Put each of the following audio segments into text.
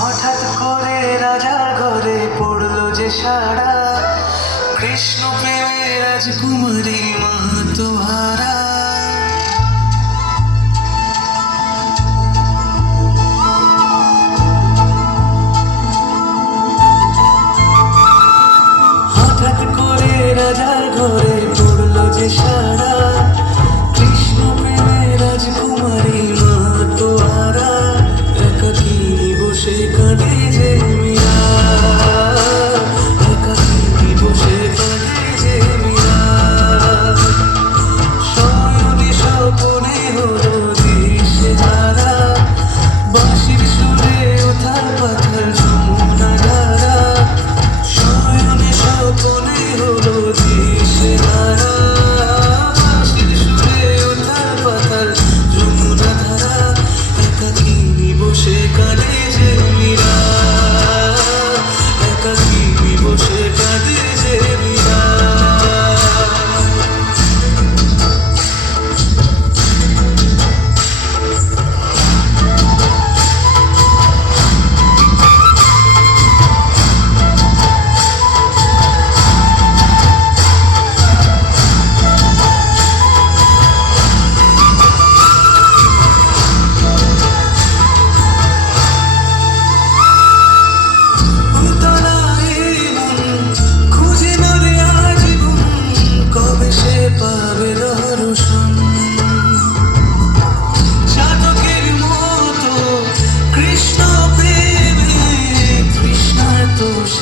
হঠাৎ করে রাজার ঘরে পড়ল যে সারা কৃষ্ণ প্রেমে রাজকুমারী মাতোহারা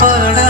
பட